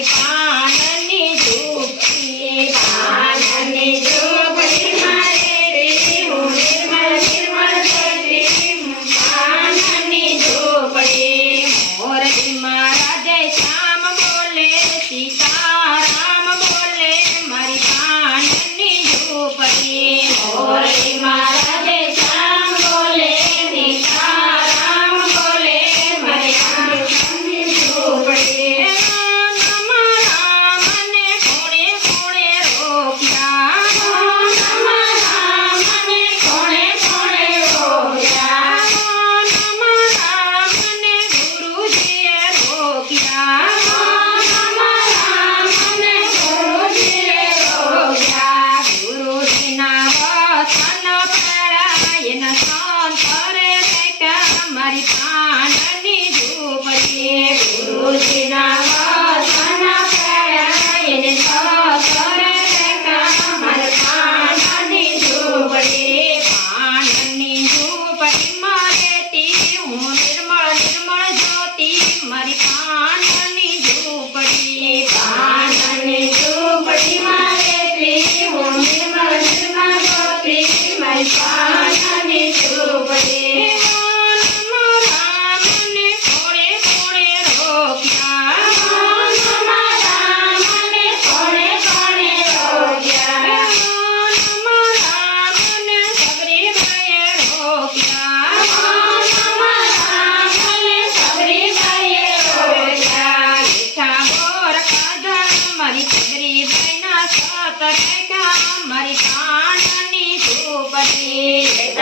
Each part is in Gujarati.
મારી I'm મારી પાનની ઝૂંપડી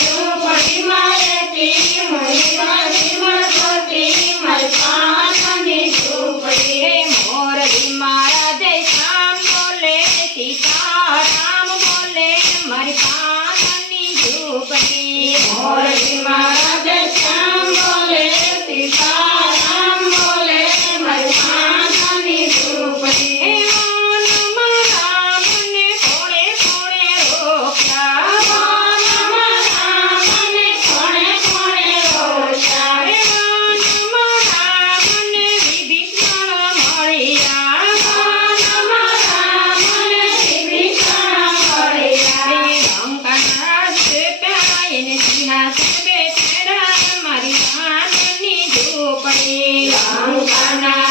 you, my ના સુને તેરા મારી માનની ઝોપડી રામ.